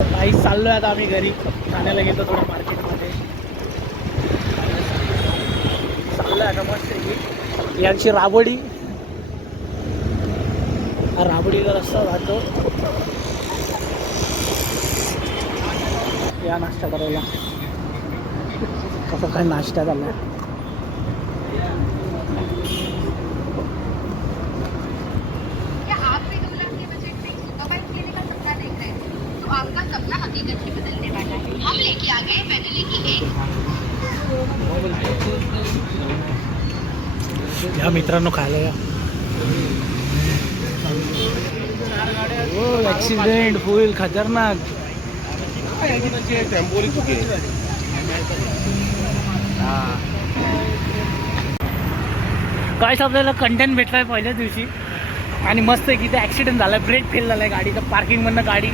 काही चाललोय आता आम्ही घरी. ठाण्याला गेलो थोडं मार्केटमध्ये. चाललोय आता मस्त आहे. यांची राबडी, राबडीला रस्ता जातो. या नाश्ता करायला. कसा काय नाश्ता झाला. आपका सपना हकीकत में बदलने वाला है। हम लेके आ गए वैनिली की एक। या मित्रांनो खायला या. ऍक्सिडेंट होईल खतरनाक. काय आपल्याला कंटेंट भेटलाय पहिल्याच दिवशी आणि मस्त आहे की ते ॲक्सिडेंट झाला. ब्रेक फेल झाला आहे गाडीचा. पार्किंगमधनं गाडी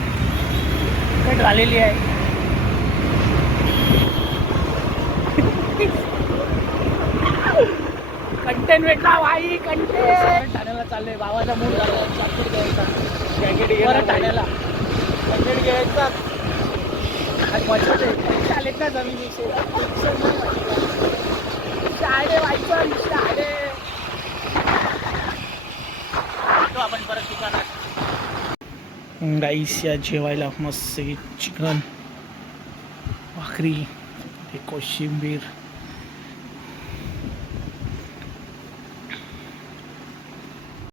कट झालेली आहे. कंटेंट भेटला भाई. कंटेंट. ठाण्याला चाललंय. भावाचा मूड झाला. चाकूर घ्यायचा. जॅकेट परत ठाण्याला जॅकेट घ्यायचा. मजा चालेल का जमीन शाळे व्हायचं. शाळे आपण परत दुकानात. गाईस या जेवायला मस्त चिकन भाकरी, कोशिंबीर.